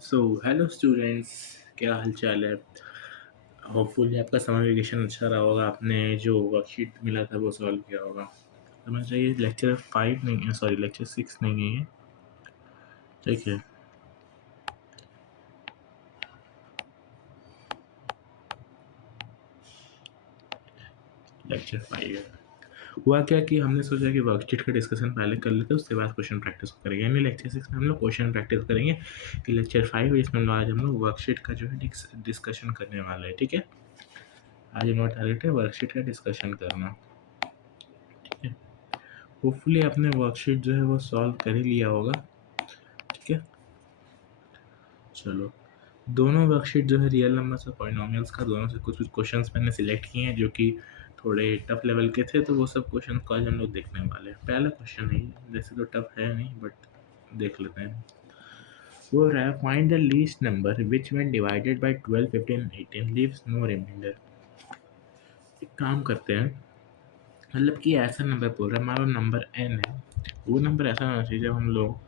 So hello students, क्या हाल चाल है। होपफुली आपका समर वेकेशन अच्छा रहा होगा। आपने जो वर्कशीट मिला था वो सॉल्व किया होगा। समझ चाहिए लेक्चर 5 नहीं है, सॉरी लेक्चर 6 नहीं है ये। ठीक है, लेक्चर 5 है। हुआ क्या कि हमने सोचा कि वर्कशीट का डिस्कशन पहले कर लेते हैं, उसके बाद क्वेश्चन प्रैक्टिस करेंगे। यानी लेक्चर 6 में हम लोग क्वेश्चन प्रैक्टिस करेंगे कि लेक्चर 5 इसमें आज हम लोग वर्कशीट का जो है डिस्कशन करने वाले हैं। ठीक है, आज हमारा टारगेट है वर्कशीट का डिस्कशन करना। ठीक है, होपफुली आपने वर्कशीट जो है वो सॉल्व कर ही लिया होगा। ठीक है, चलो, दोनों वर्कशीट जो है रियल नंबर्स और पॉलिनोमियल्स का, दोनों से कुछ कुछ क्वेश्चंस मैंने सिलेक्ट किए हैं जो कि थोड़े टफ लेवल के थे, तो वो सब क्वेश्चन को आज हम लोग देखने वाले हैं। पहला क्वेश्चन है, वैसे तो टफ है नहीं बट देख लेते हैं। वो रहा है, find the least number which when divided by 12, 15, 18 leaves no remainder. एक काम करते हैं, मतलब कि ऐसा नंबर बोल रहा है, हमारा नंबर n है, वो नंबर ऐसा होना चाहिए जब हम लोग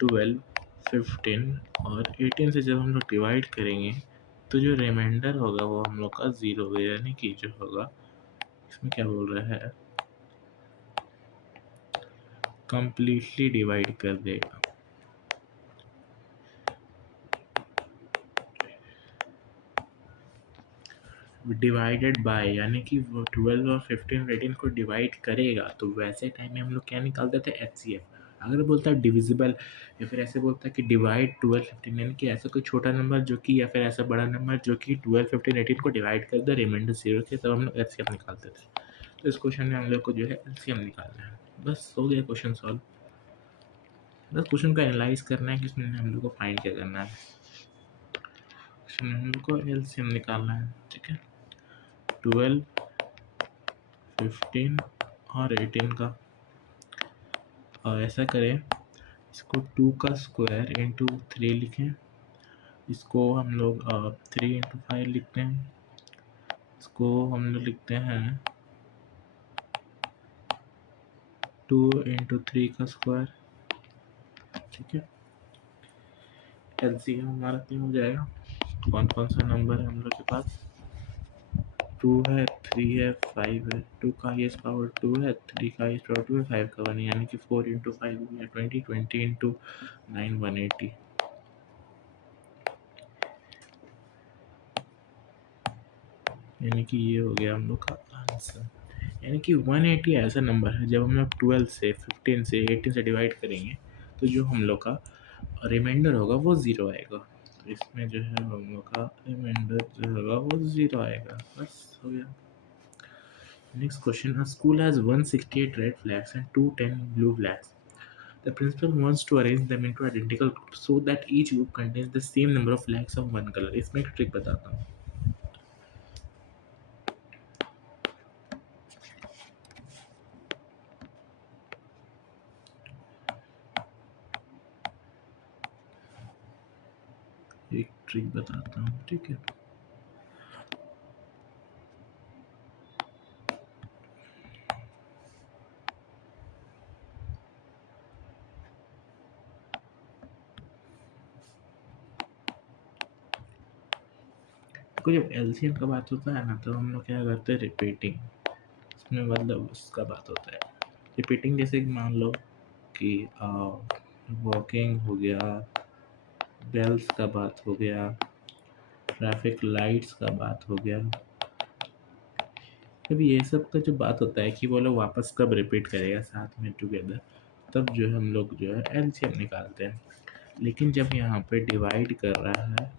12, 15 और 18 से जब हम लोग डिवाइड करेंगे तो जो रिमाइंडर होगा वो हम लोग का 0 होगा। यानी कि जो होगा इसमें क्या बोल रहा है, कंप्लीटली डिवाइड कर देगा। डिवाइडेड बाय यानी कि वो 12 और 15 और 18 को डिवाइड करेगा, तो वैसे टाइम में हम लोग क्या निकालते थे, HCF। अगर बोलता है डिविजिबल या फिर ऐसे बोलता है कि डिवाइड 12, 15, यानी कि ऐसा कोई छोटा नंबर जो कि, या फिर ऐसा बड़ा नंबर जो कि 12, 15, 18 को डिवाइड कर दे, रिमाइंडर 0 थे, तब हम लोग HCF निकालते थे। तो इस क्वेश्चन में हम लोग को जो है LCM निकालना है। बस हो गया क्वेश्चन सॉल्व। बस क्वेश्चन को एनालाइज करना है कि इसमें हम लोग को फाइंड क्या करना है। क्वेश्चन में हम लोग को LCM निकालना है। ठीक है, 12, 15 और 18 का, और ऐसा करें, इसको 2 का स्क्वायर इंटू 3 लिखें, इसको हम लोग 3 इंटू 5 लिखते हैं, इसको हम लोग लिखते हैं 2 इंटू 3 का स्क्वायर। ठीक है, एलसीएम हमारा क्या हो जाएगा, कौन कौन सा नंबर है हम लोग के पास, 2 है, 3 है, 5 है। 2 का हाईएस्ट पावर 2 है, 3 का हाईएस्ट पावर 2 है, 5 का 1, यानी कि 4 इंटू 5 हो गया 20, 20 इंटू 9 180। यानी कि ये हो गया हम लोग का आंसर। यानी कि 180 ऐसा नंबर है, जब हम लोग 12 से, 15 से, 18 से डिवाइड करेंगे तो जो हम लोग का रिमाइंडर होगा वो 0 आएगा। तो इसमें जो है हम लोग का रिमाइंडर जो होगा वो 0 आएगा। बस हो गया। Next question, a school has 168 red flags and 210 blue flags. The principal wants to arrange them into identical groups so that each group contains the same number of flags of one color. इसमें एक trick बताता हूँ। एक trick बताता हूँ, ठीक है। देखो, जब एलसीएम का बात होता है ना, तो हम लोग क्या करते हैं, रिपीटिंग। इसमें मतलब उसका बात होता है रिपीटिंग, जैसे कि मान लो कि वॉकिंग हो गया, बेल्स का बात हो गया, ट्रैफिक लाइट्स का बात हो गया। अभी ये सब का जो बात होता है कि वो लोग वापस कब रिपीट करेगा साथ में टुगेदर, तब जो है हम लोग जो है एलसीएम निकालते हैं। लेकिन जब यहाँ पे डिवाइड कर रहा है,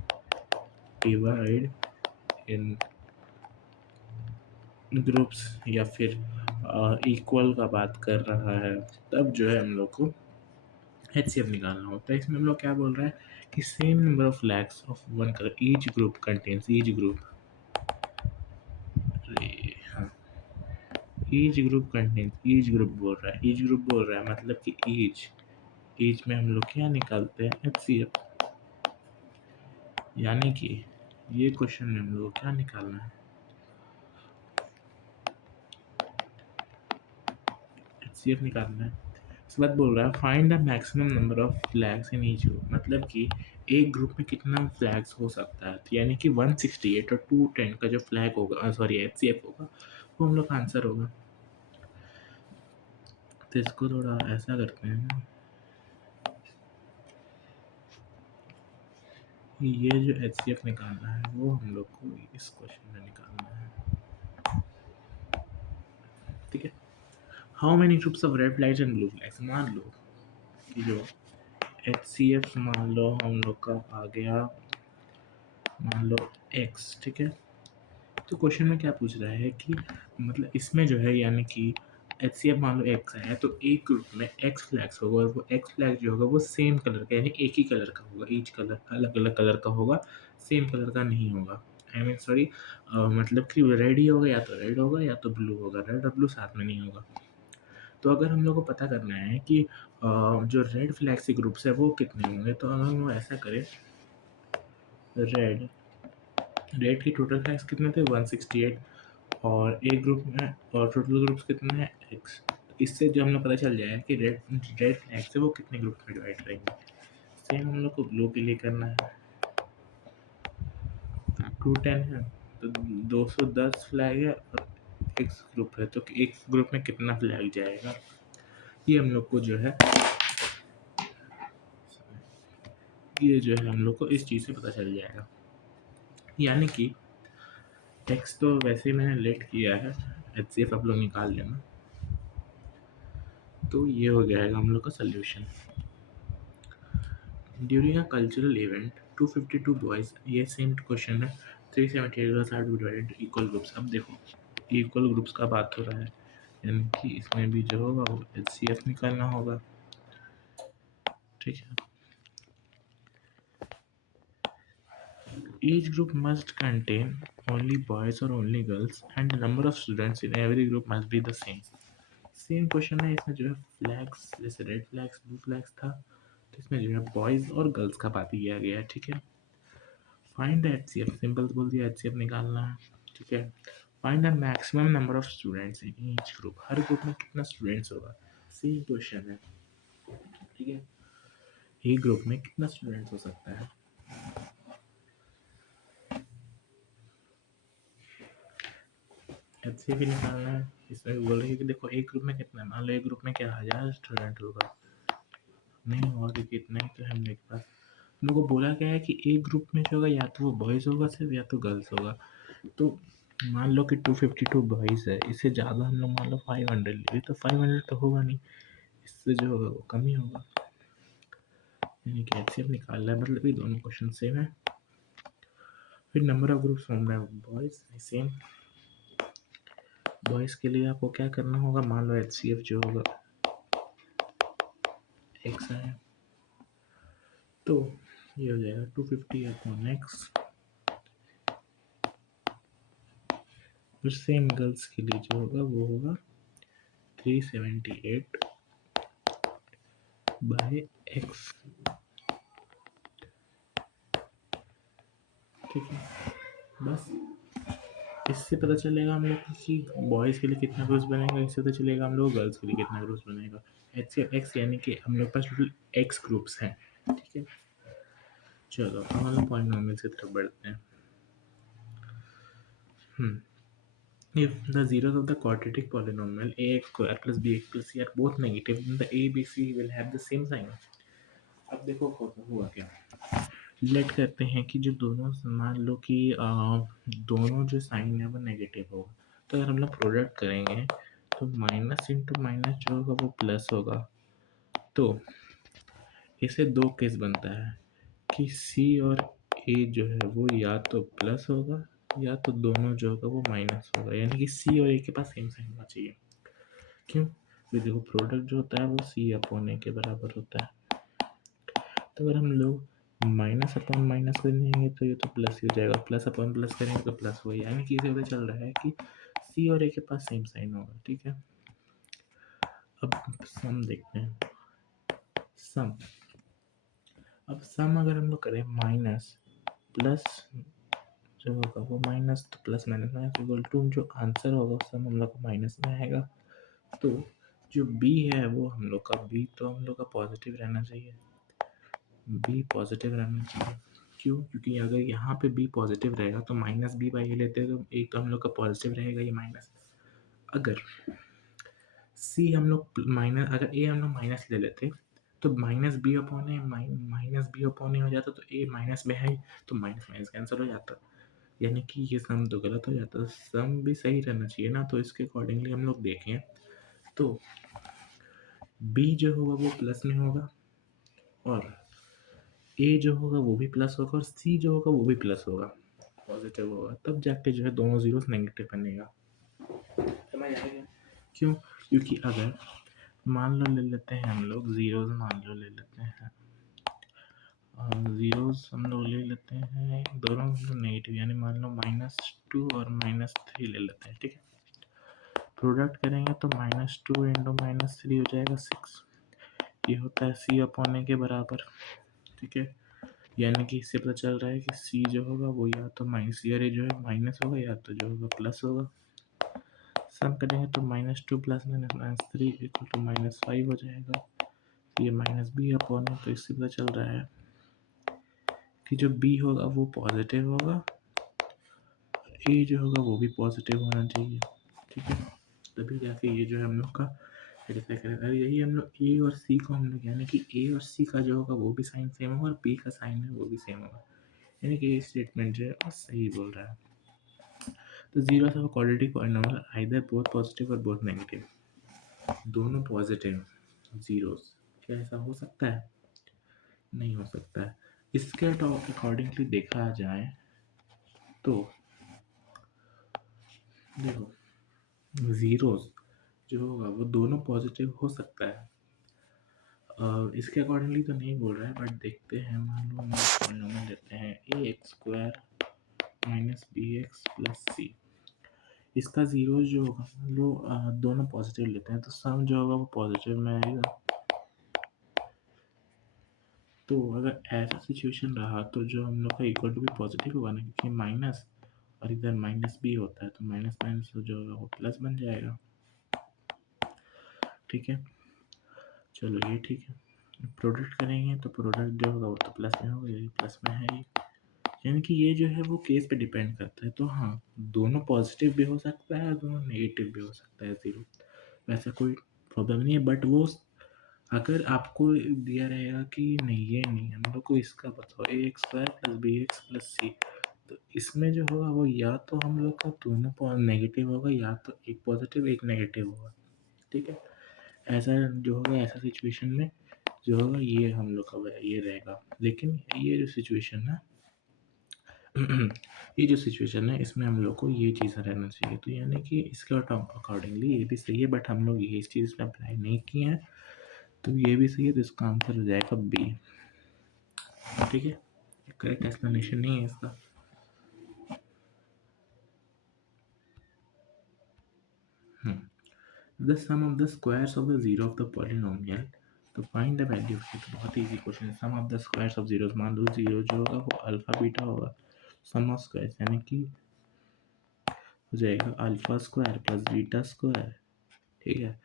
डिवाइड इन ग्रुप्स या फिर इक्वल का बात कर रहा है, तब जो है हम लोग को HCF निकालना होता है। इसमें हम लोग क्या बोल रहा है कि same number of flags of one colour each group contains, each group, हाँ, each group contains, each group बोल रहा है, ईच ग्रुप बोल रहा है मतलब कि ईच में हम लोग क्या निकालते हैं, HCF। यानी कि ये क्वेश्चन में हम लोग क्या निकालना है, HCF निकालना है। इसके बाद बोल रहा है find the maximum number of flags in each group, मतलब कि एक ग्रुप में कितना फ्लैग्स हो सकता है, तो यानी कि 168 और 210 का जो फ्लैग होगा, सॉरी एचसीएफ होगा, वो हम लोग का आंसर होगा। तो इसको थोड़ा ऐसा करते हैं, ये जो एचसीएफ निकालना है वो हम लोग को इस क्वेश्चन में निकालना है, ठीक है। How many groups of red flags and blue flags, मान लो कि जो एचसीएफ मान लो हम लोग का आ गया, मान लो एक्स, ठीक है। तो क्वेश्चन में क्या पूछ रहा है कि मतलब इसमें जो है यानी कि एचसीएफ मान लो एक्स है, तो एक ग्रुप में एक्स फ्लैग्स होगा और वो एक्स फ्लैग जो होगा वो सेम कलर का, यानी एक ही कलर का होगा, ईच कलर अलग अलग कलर का होगा, सेम कलर का नहीं होगा। आई मीन सॉरी, मतलब कि रेड ही होगा, या तो रेड होगा या तो ब्लू होगा, रेड और ब्लू साथ में नहीं होगा। तो अगर हम लोग को पता करना है कि जो रेड फ्लैग से ग्रुप्स है वो कितने होंगे, तो अगर हम ऐसा करें, रेड रेड की टोटल फ्लैग्स कितने थे 168, और एक ग्रुप में और टोटल ग्रुप्स कितने हैं एक्स। इससे जो हम लोग पता चल जाए कि रेड रेड फ्लैग से वो कितने ग्रुप में डिवाइड करेंगे। सेम हम लोग को ब्लू के लिए करना है, 210 है तो 210 फ्लैग है और एक्स ग्रुप है, तो एक ग्रुप में कितना फ्लैग जाएगा, ये हम लोग को जो है, ये जो है हम लोग को इस चीज़ से पता चल जाएगा। यानी कि टेक्स्ट तो वैसे ही मैंने लेट किया है, एचसीएफ आप लोग निकाल लेना। तो ये हो जाएगा हम लोग का solution. During a cultural event 252 boys, ये सेम क्वेश्चन है, 378 girls are divided equal groups. अब देखो इक्वल ग्रुप्स का बात हो रहा है, यानी कि इसमें भी जो होगा वो एचसीएफ निकालना होगा, ठीक है। Each group must contain only boys or only girls and the number of students in every group must be the same. Same question है, इसमें जो है फ्लैग्स जैसे रेड फ्लैग्स ब्लू फ्लैग्स था, तो इसमें जो है बॉयज़ और गर्ल्स का बात किया गया है, ठीक है। फाइंड द एचसीएफ, सिंपल बोल दिया एचसीएफ निकालना है, ठीक है। Find the maximum number of students in each group, her group में कितना स्टूडेंट्स होगा, सेम क्वेश्चन है, ठीक है। एक ग्रुप में कितना स्टूडेंट्स हो सकता है, एचसीएफ भी निकालना है। इसमें बोल रही है कि देखो एक ग्रुप में कितना, मान लो एक ग्रुप में क्या 1000 स्टूडेंट होगा, नहीं होगा क्योंकि इतना ही तो है हम लोग के पास। हम लोग को बोला गया है कि एक ग्रुप में जो होगा या तो वो बॉयज़ होगा सिर्फ या तो गर्ल्स होगा। तो मान लो कि 252 बॉयज़ है, इससे ज़्यादा हम लोग मान लो 500 ले ली, तो 500 तो होगा नहीं, इससे जो होगा वो कम ही होगा, यानी कि एचसीएफ निकालना है, मतलब ये दोनों क्वेश्चन सेम है। फिर नंबर ऑफ ग्रुप्स ढूंढना है, बॉयज़ सेम, बॉयज़ के लिए आपको क्या करना होगा, मान लो एचसीएफ जो होगा एक्स है, तो ये हो जाएगा 250/x। फिर सेम गर्ल्स के लिए जो होगा वो होगा 378/x, ठीक है। बस इससे पता चलेगा हम लोग को कि बॉयज़ के लिए कितना ग्रुप्स बनेगा, इससे पता चलेगा हम लोग गर्ल्स के लिए कितना ग्रुप्स बनेगा। एच एक्स यानी कि हम लोग पास टोटल एक्स ग्रुप्स हैं, ठीक है। चलो अब हम लोग पॉलिनोमियल्स की तरफ बढ़ते हैं। If the zeros of the quadratic polynomial ax square plus bx plus c are both negative, then the a, b, c will have the same sign. अब देखो हुआ क्या, लेट करते हैं कि जो दोनों, मान लो कि दोनों जो साइन है वो नेगेटिव होगा, तो अगर हम लोग प्रोडक्ट करेंगे तो माइनस इंटू माइनस जो होगा वो प्लस होगा। तो इसे दो केस बनता है कि सी और ए जो है वो या तो प्लस होगा या तो दोनों जो होगा वो माइनस होगा, यानी कि सी और ए के पास सेम साइन होना चाहिए। क्यों, तो देखो प्रोडक्ट जो होता है वो सी अपॉन ए के बराबर होता है, तो अगर हम लोग माइनस अपॉन माइनस करेंगे तो ये तो प्लस ही हो जाएगा, प्लस अपॉन प्लस करेंगे तो प्लस हो, यानी कि इसे पता चल रहा है कि सी और ए के पास सेम साइन होगा, ठीक है। अब सम देखते हैं, सम, अब सम अगर हम लोग करें माइनस प्लस जो होगा वो माइनस, तो plus minus minus equal to जो आंसर होगा सम हम लोग को माइनस में आएगा। तो जो बी है वो हम लोग का बी तो हम लोग का पॉजिटिव रहना चाहिए, बी पॉजिटिव रहना चाहिए। क्यों? क्योंकि अगर यहाँ पे बी पॉजिटिव रहेगा तो माइनस बी बाई ए लेते हैं तो एक तो हम लोग का पॉजिटिव रहेगा ये माइनस। अगर सी हम लोग माइनस, अगर ए हम लोग माइनस ले लेते तो माइनस बी अपॉन ए माइनस बी अपॉन ए हो जाता, तो ए माइनस में है तो माइनस माइनस कैंसिल हो जाता, यानी कि ये सम तो गलत हो जाता, सम भी सही रहना चाहिए ना। तो इसके अकॉर्डिंगली हम लोग देखें तो बी जो होगा वो प्लस में होगा और ए जो होगा वो भी प्लस होगा और सी जो होगा वो भी प्लस होगा, पॉजिटिव होगा, तब जाके जो है दोनों जीरोस नेगेटिव बनेगा। समझ आएगा? क्यों? क्योंकि अगर मान लो ले लेते हैं हम लोग जीरोस, मान लो ले लेते हैं जीरोस हम लोग ले लेते हैं दोनों नेगेटिव, यानी मान लो -2 और -3 ले लेते हैं, ठीक है। प्रोडक्ट करेंगे तो -2 इंटू -3 हो जाएगा 6, ये होता है सी अपॉन ए के बराबर, ठीक है। यानी कि इससे पता चल रहा है कि सी जो होगा वो या तो माइनस, ये जो है माइनस होगा या तो जो होगा प्लस होगा। सम करेंगे तो -2 प्लस -3 इक्वल टू -5 हो जाएगा, ये माइनस बी अपॉन है, तो इससे पता चल रहा है कि जो बी होगा वो पॉजिटिव होगा, ए जो होगा वो भी पॉजिटिव होना चाहिए, ठीक है। तभी जाके ये जो है हम लोग का सेटिस्फाई करेगा। यही हम लोग ए और सी को हम लोग, यानी कि ए और सी का जो होगा वो भी साइन सेम होगा और बी का साइन है वो भी सेम होगा, यानी कि ये स्टेटमेंट जो है वो सही बोल रहा है। तो zero of quadratic polynomial either both positive और बोथ नेगेटिव, दोनों पॉजिटिव जीरोस, क्या ऐसा हो सकता है? नहीं हो सकता है। इसके अकॉर्डिंगली देखा जाए तो देखो जीरोस जो होगा वो दोनों पॉजिटिव हो सकता है, इसके अकॉर्डिंगली तो नहीं बोल रहा है बट देखते हैं। मान लो हम पॉलिनोमियल लेते हैं A X square minus B X plus C, इसका जीरो जो होगा वो दोनों पॉजिटिव लेते हैं तो सम जो होगा वो पॉजिटिव में आएगा। तो अगर ऐसा सिचुएशन रहा तो जो हम लोग का इक्वल टू भी पॉजिटिव होगा ना, क्योंकि माइनस और इधर माइनस भी होता है तो माइनस माइनस जो होगा वो प्लस बन जाएगा, ठीक है। चलो ये ठीक है। प्रोडक्ट करेंगे तो प्रोडक्ट जो होगा वो तो प्लस में होगा, ये प्लस में है, यानी कि ये जो है वो केस पे डिपेंड करता है। तो हाँ, दोनों पॉजिटिव भी हो सकता है और दोनों नेगेटिव भी हो सकता है जीरो, वैसा कोई प्रॉब्लम नहीं है। बट वो अगर आपको दिया रहेगा कि नहीं ये नहीं, हम लोग को इसका बताओ A X square plus B X plus C, तो इसमें जो होगा वो या तो हम लोग का दोनों नेगेटिव होगा या तो एक पॉजिटिव एक नेगेटिव होगा, ठीक है। ऐसा जो होगा, ऐसा सिचुएशन में जो होगा ये हम लोग का ये रहेगा। लेकिन ये जो सिचुएशन है ये जो सिचुएशन है इसमें हम लोग को ये चीज़ रहना चाहिए, तो यानी कि इसके अकॉर्डिंगली ये भी सही है, बट हम लोग ये इस चीज़ में अप्लाई नहीं किए हैं तो ये भी सही है, तो इसका आंसर हो जाएगा बी, ठीक है। करेक्ट एक्सप्लेनेशन नहीं है इसका। The sum of the squares of the zero of the polynomial, तो फाइंड द वैल्यू ऑफ, तो बहुत इजी क्वेश्चन है। Sum of the squares of zero, मान लो जीरो जो होगा वो अल्फा बीटा होगा, सम ऑफ स्क्वायर्स यानी कि हो जाएगा alpha square plus beta square, ठीक है।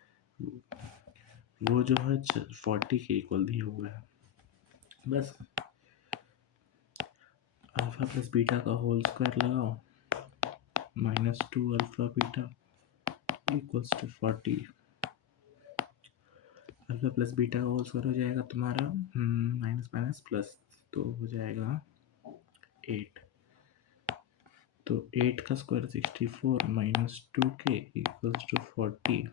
वो जो है 40 के इक्वल दिया हुआ है, बस अल्फा प्लस बीटा का होल स्क्वायर लगाओ, -2 alpha beta equals to 40, alpha plus beta का होल स्क्वायर हो जाएगा तुम्हारा माइनस माइनस प्लस, तो हो जाएगा 8, तो 8 का स्क्वायर 64 -2 के इक्वल्स टू 40,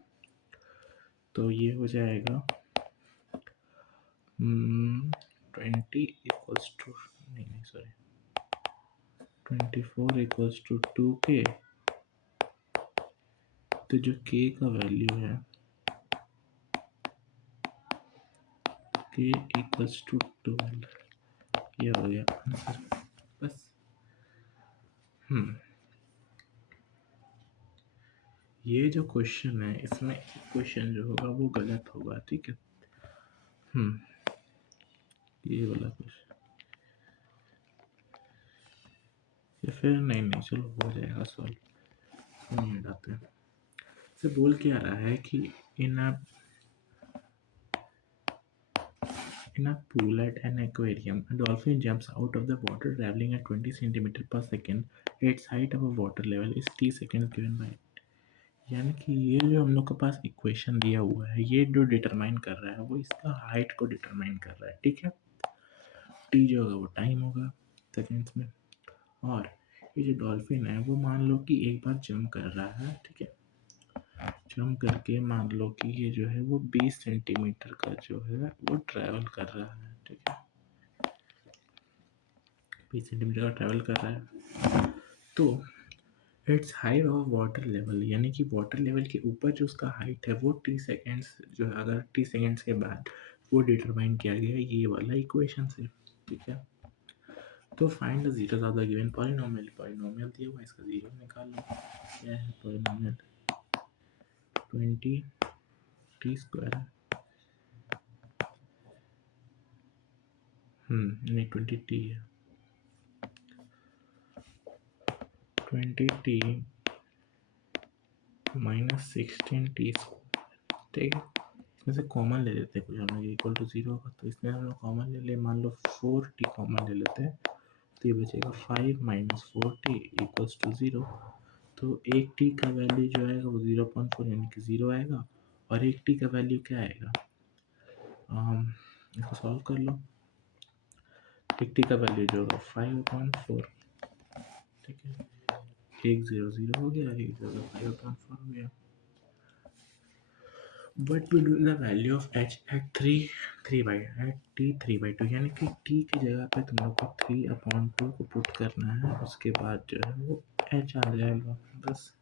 तो ये हो जाएगा 20 इक्वल्स टू, नहीं सॉरी 24 इक्वल्स टू 2k, तो जो k का वैल्यू है k इक्वल्स टू 12, ये हो गया आंसर, बस। ये जो क्वेश्चन है इसमें क्वेश्चन जो होगा वो गलत होगा, ठीक है। ये वाला क्वेश्चन या फिर नहीं चलो हो जाएगा सॉल्व, नहीं हटाते हैं। से बोल क्या रहा है कि इन In a pool at an aquarium, a dolphin jumps out of the water traveling at 20 centimeter per second. Its height above water level is t seconds given by it. यानी कि ये जो हम लोग के पास इक्वेशन दिया हुआ है, ये जो डिटरमाइन कर रहा है वो इसका हाइट को डिटरमाइन कर रहा है, ठीक है। टी जो होगा वो टाइम होगा सेकेंड्स में, और ये जो डॉल्फिन है वो मान लो कि एक बार जंप कर रहा है, ठीक है। जंप करके मान लो कि ये जो है वो 20 सेंटीमीटर का जो है वो ट्रैवल कर रहा है, ठीक है। 20 सेंटीमीटर का ट्रैवल कर रहा है, तो it's height of water level, यानी कि वाटर लेवल के ऊपर जो उसका हाइट है वो टी सेकेंड्स जो है, अगर टी सेकेंड्स के बाद वो डिटरमाइन किया गया ये वाला इक्वेशन से, ठीक है। तो find the zeros of the given polynomial, polynomial दिया हुआ है, इसका जीरो निकाल लो। क्या है पॉलिनोमियल? 20 टी स्क्वायर, नहीं 20 टी है, 20 टी माइनस 16 टी स्क्वायर, ठीक है। इसमें से कॉमन ले लेते हैं, कुछ हम लोग इक्वल टू जीरो होगा तो इसमें हम लोग कॉमन ले ले, मान लो 4t कॉमन ले लेते हैं, तो ये बचेगा 5 minus 4t equals to zero. तो एक t का वैल्यू जो आएगा वो 0.4 यानी कि ज़ीरो आएगा, और एक t का वैल्यू क्या आएगा, इसको सॉल्व कर लो। एक t का वैल्यू जो होगा 5/4, ठीक है। एक 0 0 हो गया, एक 0 5/4 हो गया। What will be the value of h at 3/2, यानी कि t की जगह पे तुम लोग को 3/2 को पुट करना है, उसके बाद जो है वो h आ जाएगा बस।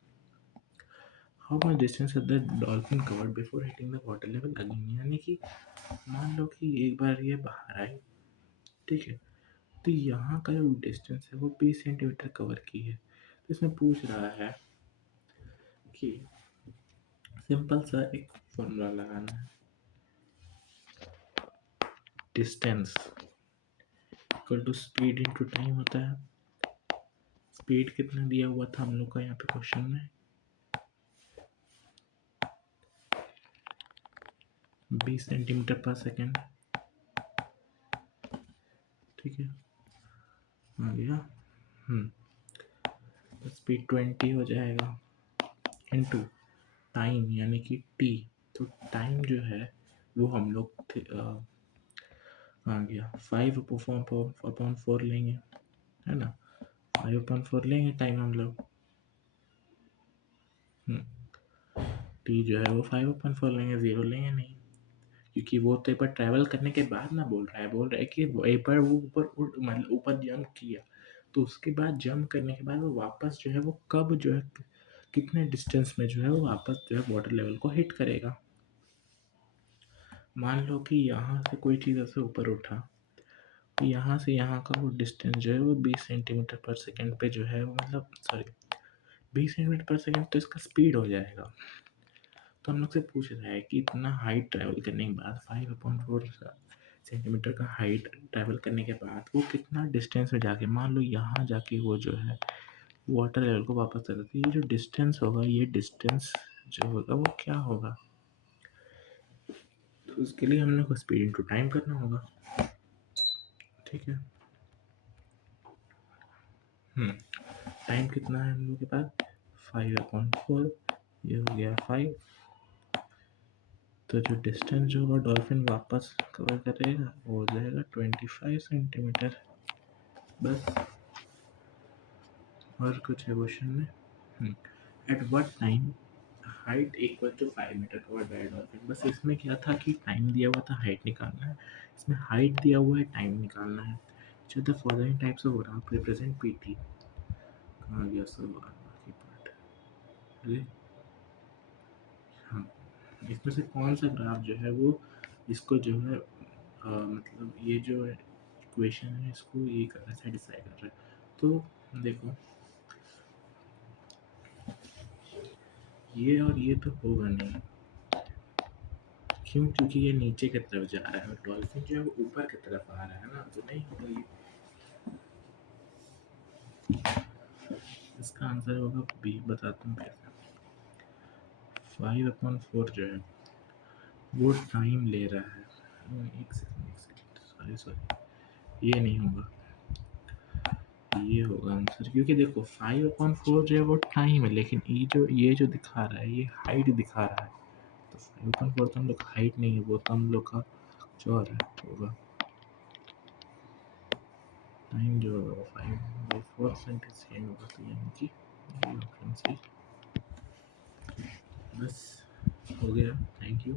How much distance has the dolphin covered before hitting the water level again, यानी कि मान लो कि एक बार ये बाहर आई, ठीक है, तो यहाँ का जो डिस्टेंस है वो 20 सेंटीमीटर कवर की है। तो इसमें पूछ रहा है कि सिंपल सा एक फॉर्मूला लगाना है, distance equal to speed into time होता है। स्पीड कितना दिया हुआ था हम लोग का यहाँ पे क्वेश्चन में, 20 सेंटीमीटर पर सेकेंड, ठीक है, आ गया। तो स्पीड 20 हो जाएगा इनटू टाइम यानी कि टी, तो टाइम जो है वो हम लोग आ गया 5/4 लेंगे, है ना, 5/4 लेंगे टाइम हम लोग। टी जो है वो 5/4 लेंगे, 0 लेंगे नहीं, क्योंकि वो तो एक बार ट्रैवल करने के बाद ना बोल रहा है कि एक बार वो मतलब ऊपर जंप किया, तो उसके बाद जंप करने के बाद वो वापस जो है वो कब जो है कितने डिस्टेंस में जो है वो वापस जो है वाटर लेवल को हिट करेगा। मान लो कि यहाँ से कोई चीज़ ऐसे ऊपर उठा, तो यहाँ से यहाँ का वो डिस्टेंस जो है वो 20 सेंटीमीटर पर सेकेंड पे जो है वो मतलब सॉरी 20 सेंटीमीटर पर सेकेंड तो इसका स्पीड हो जाएगा। तो हम लोग से पूछ रहा है कि इतना हाइट ट्रैवल करने के बाद 5/4 सेंटीमीटर का हाइट ट्रैवल करने के बाद वो कितना डिस्टेंस में जाके, मान लो यहाँ जाके वो जो है वाटर लेवल को वापस कर, ये जो डिस्टेंस होगा ये डिस्टेंस जो होगा वो क्या होगा, तो उसके लिए हम लोग को स्पीड इनटू टाइम करना होगा, ठीक है। टाइम कितना है हम लोग के पास 5/4, ये हो गया 5, तो जो डिस्टेंस जो होगा डॉल्फिन वापस कवर करेगा वो हो जाएगा 25 सेंटीमीटर बस। और कुछ है क्वेश्चन में, at what time height equal to 5 metre covered by dolphin, बस इसमें क्या था कि टाइम दिया हुआ था, हाइट निकालना है, इसमें हाइट दिया हुआ है, टाइम निकालना है। जो the following types of graph represent PT, कहाँ गया सब बाकी पार्ट, अरे हाँ, इसमें से कौन सा ग्राफ जो है वो इसको जो है मतलब ये जो इक्वेशन है इसको ये कर रहा है, सेटिस्फाई कर रहा है। तो देखो ये और ये तो होगा नहीं, क्यों, क्योंकि ये नीचे की तरफ जा रहा है और डॉल्फिन जो है वो ऊपर की तरफ आ रहा है ना, तो नहीं होगा ये। इसका आंसर होगा बी, बताता हूँ कैसे। 5/4 जो है वो टाइम ले रहा है, एक सेकंड सॉरी सॉरी, ये नहीं होगा, ये होगा आंसर, क्योंकि देखो 5/4 जो है वो टाइम है, लेकिन ये जो दिखा रहा है ये हाइट दिखा रहा है, तो 5/4 तो हम लोग का हाइट नहीं है, वो तो हम लोग का कुछ और है होगा। टाइम जो होगा 5/4 सेकेंड होगा, तो यानी कि ये ऑप्शन सी। बस हो गया, थैंक यू।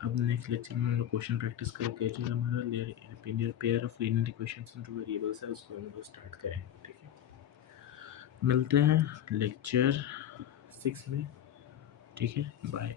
अब नेक्स्ट लेक्चर में हम लोग क्वेश्चन प्रैक्टिस करके जो हमारा linear pair of linear equations into variables है उसको हम लोग स्टार्ट करेंगे, ठीक है। मिलते हैं लेक्चर 6 में, ठीक है, बाय।